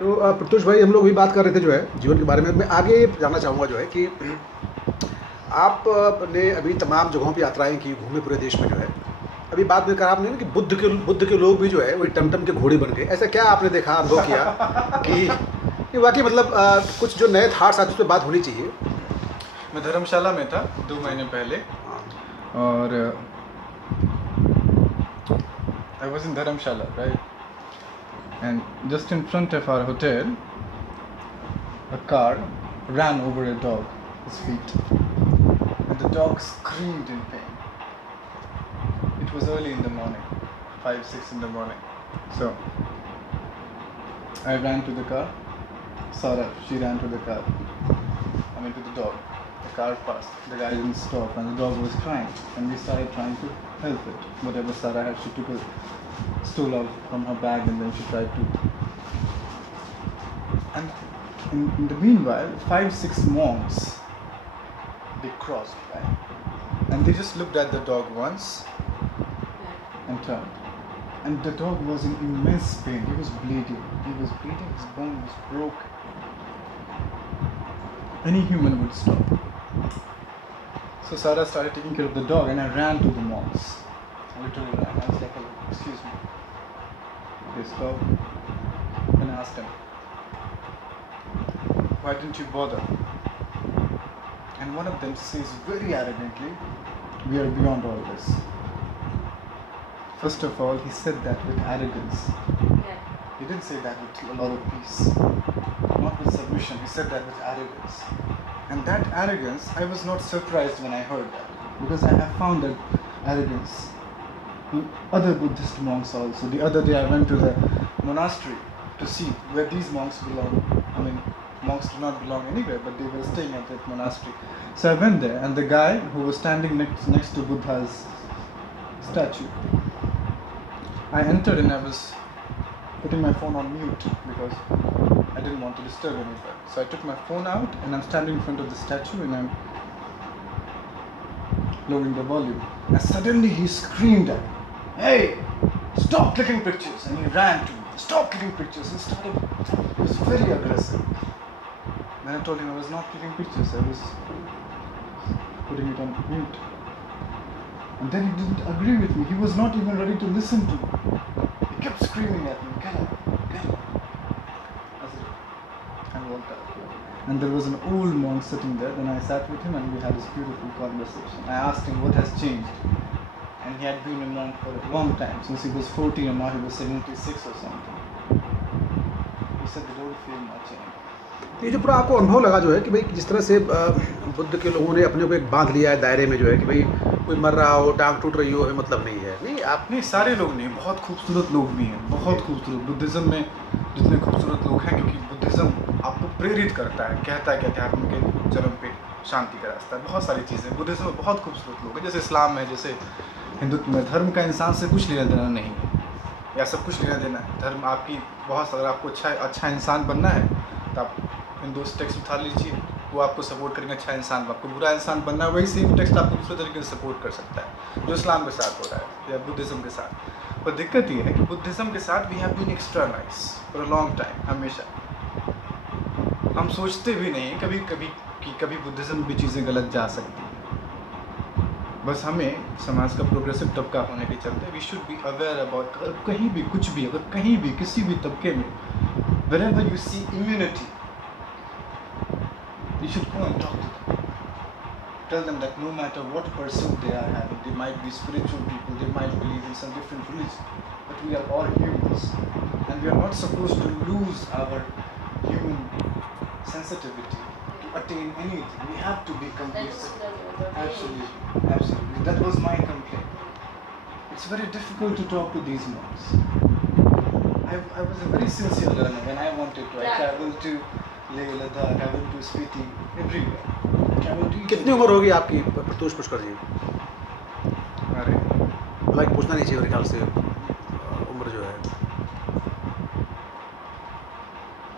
तो प्रत्युष भाई, हम लोग भी बात कर रहे थे जो है जीवन के बारे में। मैं आगे ये जानना चाहूँगा जो है कि आपने अभी तमाम जगहों पे यात्राएँ की, घूमे पूरे देश में जो है। अभी बात में कहा आपने ना कि बुद्ध के लोग भी जो है वही टमटम के घोड़े बन गए। ऐसा क्या आपने देखा, अनुभव किया कि ये वाक़ई मतलब कुछ जो नए थॉट्स आते उस पे बात होनी चाहिए। मैं धर्मशाला में था 2 महीने पहले हाँ, और I was in Dharamshala, right? And just in front of our hotel, a car ran over a dog, his feet, and the dog screamed in pain. It was early in the morning, 5, 6 in the morning. So I ran to the car. Sarah, she ran to the car. I mean to the dog. The car passed. The guy didn't stop, and the dog was crying. And we started trying to help it. Whatever Sarah had, she took a stool out from her bag, and then she tried to. And in the meanwhile, 5, 6 monks, they crossed, right? And they just looked at the dog once and turned. And the dog was in immense pain. He was bleeding. His bone was broken. Any human would stop. So Sarah started taking care of the dog, and I ran to the monks. I literally ran. I was like, "Excuse me." They stopped. And I asked them, "Why didn't you bother?" And one of them says very arrogantly, "We are beyond all this." First of all, he said that with arrogance. He didn't say that with a lot of peace, not with submission. He said that with arrogance. And that arrogance, I was not surprised when I heard that, because I have found that arrogance in other Buddhist monks also. The other day I went to the monastery to see where these monks belong. I mean, monks do not belong anywhere, but they were staying at that monastery. So I went there, and the guy who was standing next to Buddha's statue, I entered and I was putting my phone on mute because I didn't want to disturb anybody. So I took my phone out and I'm standing in front of the statue and I'm lowering the volume. And suddenly he screamed at me, "Hey, stop clicking pictures!" And he ran to me, "Stop clicking pictures!" And he was very aggressive. Then I told him I was not clicking pictures, I was putting it on mute. And then he didn't agree with me. He was not even ready to listen to me. He kept screaming at me, "Get up, get up." I said, and walked out. And there was an old monk sitting there. Then I sat with him and we had this beautiful conversation. I asked him what has changed. And he had been a monk for a long time, since he was 14 and now he was 76 or something. He said they don't feel much anymore. ये जो पूरा आपको अनुभव लगा जो है कि भाई जिस तरह से बुद्ध के लोगों ने अपने को एक बांध लिया है दायरे में जो है कि भाई कोई मर रहा हो, टांग टूट रही हो, हमें मतलब नहीं है। नहीं, आप नहीं, सारे लोग नहीं, बहुत खूबसूरत लोग भी हैं, बहुत खूबसूरत। बुद्धिज़्म में जितने खूबसूरत लोग हैं, क्योंकि बुद्धिज़्म आपको प्रेरित करता है, कहता है कि अध्यात्म के जन्म पे शांति का रास्ता है, बहुत सारी चीज़ें। बुद्धिज़्म में बहुत खूबसूरत लोग हैं, जैसे इस्लाम में, जैसे हिंदुत्व में। धर्म का इंसान से कुछ लेना देना नहीं है, या सब कुछ लेना देना है। धर्म आपकी बहुत, अगर आपको अच्छा इंसान बनना है तो आप हिंदू टेक्स्ट उठा लीजिए, वो आपको सपोर्ट करेंगे अच्छा इंसान। आपको बुरा इंसान बनना है, वही सेम टेक्स्ट आपको दूसरे तरीके से सपोर्ट कर सकता है, जो इस्लाम के साथ हो रहा है या बुद्धिज़्म के साथ। पर दिक्कत ये है कि बुद्धिज़्म के साथ we have been extra nice for a long time. हमेशा हम सोचते भी नहीं कभी कभी कि कभी बुद्धिज़्म भी चीज़ें गलत जा सकती हैं। बस हमें समाज का प्रोग्रेसिव तबका होने के चलते we should be aware about, अगर कहीं भी कुछ भी, अगर कहीं भी किसी भी तबके में wherever you see immunity, you should go and talk to them. Tell them that no matter what pursuit they are having, they might be spiritual people, they might believe in some different religion, but we are all humans, and we are not supposed to lose our human sensitivity to attain anything. We have to be complete. Absolutely, absolutely. That was my complaint. It's very difficult to talk to these monks. I was a very sincere learner. When I wanted to, I traveled to Leh Ladakh, I went to Spiti, everywhere. I traveled to कितनी उम्र होगी आपकी प्रत्युष पुष्कर जी? अरे हालांकि पूछना नहीं चाहिए मेरे ख्याल से उम्र जो है।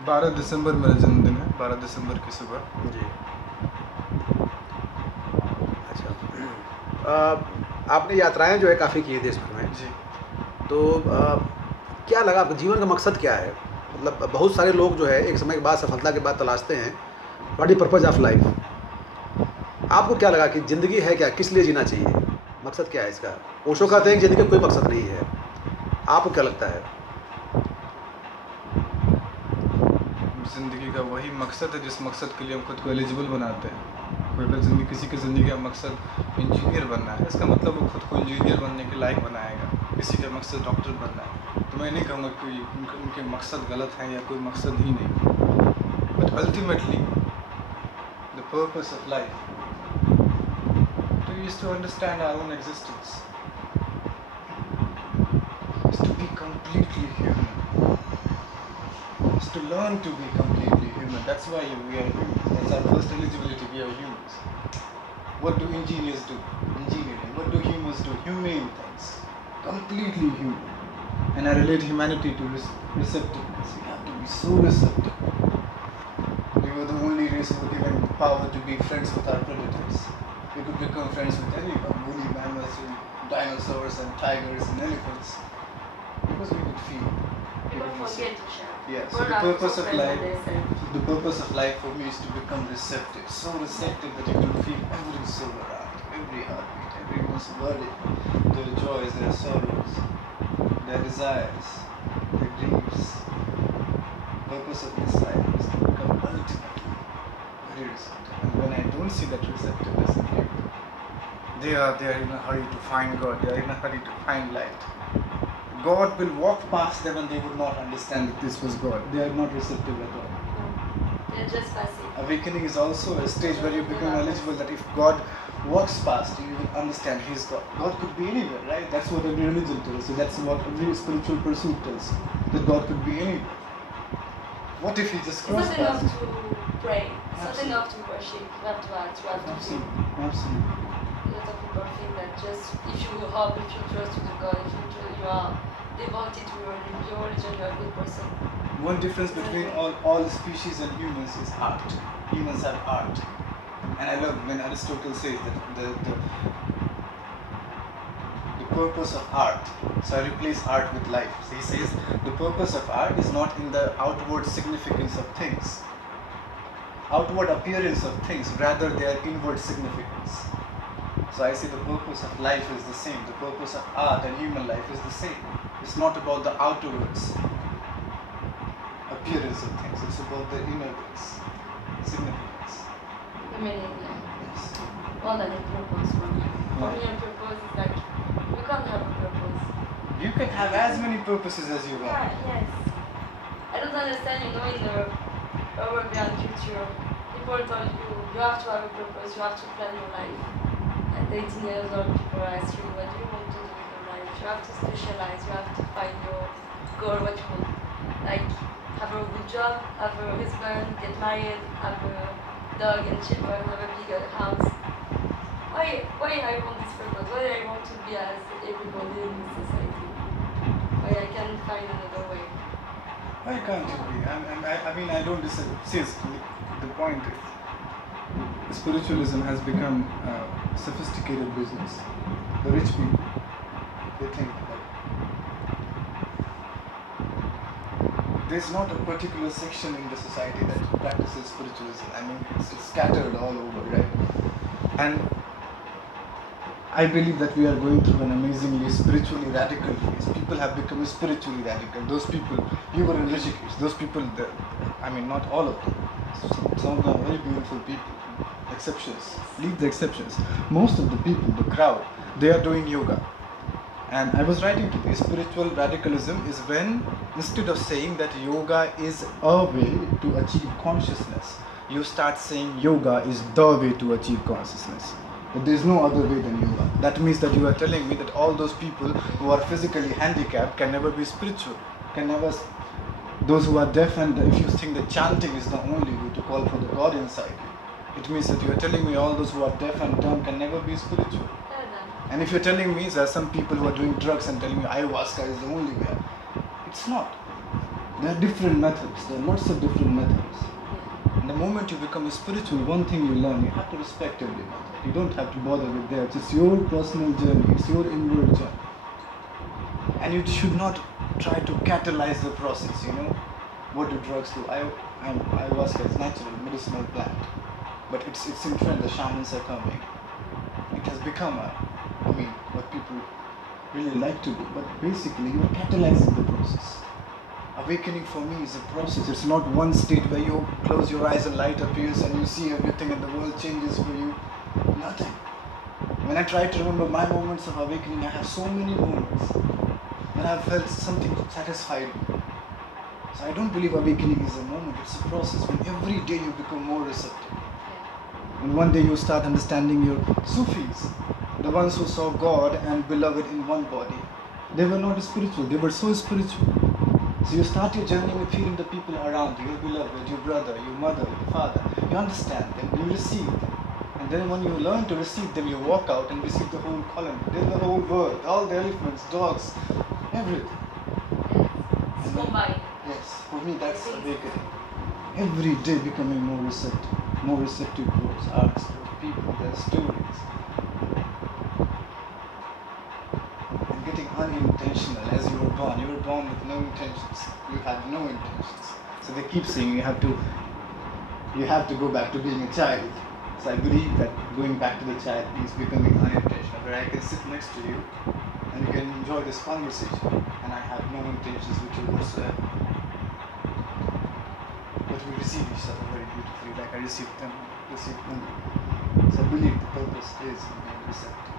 12 दिसंबर मेरा जन्मदिन है, 12 दिसंबर की सुबह। जी, अच्छा। आपने यात्राएं जो है काफ़ी की है देश भर में, जी। तो क्या लगा आपको, जीवन का मकसद क्या है? मतलब बहुत सारे लोग जो है एक समय के बाद सफलता के बाद तलाशते हैं what is purpose of life. आपको क्या लगा कि ज़िंदगी है क्या, किस लिए जीना चाहिए, मकसद क्या है इसका? ओशो कहते हैं कि ज़िंदगी का कोई मकसद नहीं है, आपको क्या लगता है? ज़िंदगी का वही मकसद है जिस मकसद के लिए हम खुद को एलिजिबल बनाते हैं। कोई अगर ज़िंदगी किसी की ज़िंदगी का मकसद इंजीनियर बनना है, इसका मतलब वो खुद को इंजीनियर बनने के लायक बनाएगा। किसी का मकसद डॉक्टर बनना है, तो मैं नहीं कहूँगा कि उनके मकसद गलत हैं या कोई मकसद ही नहीं। But ultimately the purpose of life is to understand our own existence, is to be completely human, is to learn to be completely human. That's why we are humans. That's our first eligibility. We are humans. What do engineers do? Engineering. What do humans do? Humane things. Completely human. And I relate humanity to receptiveness. We have to be so receptive. We were the only race who were given power to be friends with our predators. We could become friends with anyone, woolly mammals, dinosaurs and tigers and elephants, because we could feel. People forget to share. Yeah, so We're the not purpose so of friends life, with themselves. the purpose of life for me is to become receptive, so receptive that you can feel every soul around, every heartbeat, everyone's burden, their joys, their sorrows, their desires, their dreams. The purpose of this life is to become ultimately very receptive. And when I don't see that receptiveness in people, they are in a hurry to find God, they are in a hurry to find light. God will walk past them and they would not understand that this was God. They are not receptive at all. No, they're just passive. Awakening is also a stage where you become eligible that if God walks past you, you will understand He is God. God could be anywhere, right? That's what every religion tells you. That's what every spiritual pursuit tells you. That God could be anywhere. What if He just It's crossed not enough past you? to pray. It's not enough to worship. You have to act. You have to feel. Absolutely. Absolutely. A lot of people think that just if you hope, if you trust to the God, if you are devoted to your religion, you are a good person. One difference between all species and humans is art. Humans have art. And I love when Aristotle says that the purpose of art. So I replace art with life. So he says the purpose of art is not in the outward significance of things, outward appearance of things, rather their inward significance. So I say the purpose of life is the same. The purpose of art and human life is the same. It's not about the outwards appearance of things. It's about the innerwards significance. The meaning, Yes. more than a purpose for me. For me, a purpose is like, you can't have a purpose. You can have as many purposes as you want. Yeah, yes. I don't understand, in the European culture, people tell you, you have to have a purpose, you have to plan your life. At 18 years old, people ask you, what do you want to do with your life? You have to specialize, you have to find your goal, what you want. Like, have a good job, have a husband, get married, have a dog and children, have a bigger house. Why I want this purpose? Why I want to be as everybody in this society? Why I can't find another way? Why can't you be? I mean, I don't disagree. See, the point is, spiritualism has become a sophisticated business. The rich people, they think that there's not a particular section in the society that practices spiritualism. I mean, it's scattered all over, right? And I believe that we are going through an amazingly spiritually radical phase. People have become spiritually radical. Those people, you were in Rishikesh, those people, I mean, not all of them. Some of them are very beautiful people. Exceptions. Leave the exceptions. Most of the people, the crowd, they are doing yoga. And I was writing to this, spiritual radicalism is when, instead of saying that yoga is a way to achieve consciousness, you start saying yoga is the way to achieve consciousness. That there is no other way than yoga. That means that you are telling me that all those people who are physically handicapped can never be spiritual, can never. Those who are deaf, and if you think that chanting is the only way to call for the God inside you, it means that you are telling me all those who are deaf and dumb can never be spiritual. And if you're telling me there are some people who are doing drugs and telling me ayahuasca is the only way, it's not. There are different methods. There are lots of different methods. And the moment you become spiritual, one thing you learn, you have to respect every method. You don't have to bother with theirs. It's your personal journey. It's your inward journey. And you should not try to catalyze the process, what do drugs do? Ayahuasca is natural medicinal plant, but it's in trend. The shamans are coming. It has become what people really like to do. But basically, you are catalyzing the process. Awakening for me is a process. It's not one state where you close your eyes and light appears and you see everything and the world changes for you. Nothing. When I try to remember my moments of awakening, I have so many moments when I've felt something satisfied. So I don't believe awakening is a moment, it's a process. When every day you become more receptive. And one day you start understanding your Sufis, the ones who saw God and beloved in one body. They were not spiritual, they were so spiritual. So you start your journey with feeling the people around you, your beloved, your brother, your mother, your father. You understand them, you receive them. And then when you learn to receive them, you walk out and receive the whole colony. Then the whole world, all the elephants, dogs, everything. It's combined. Yes, for me that's awakening. Every day becoming more receptive towards arts, towards people, their stories. And getting unintentional as you were born. You were born with no intentions. You had no intentions. So they keep saying you have to go back to being a child. So I believe that going back to the child means becoming unintentional, where I can sit next to you and you can enjoy this conversation and I have no intentions with you whatsoever. But we receive each other very beautifully, like I received them. So I believe the purpose is in being receptive.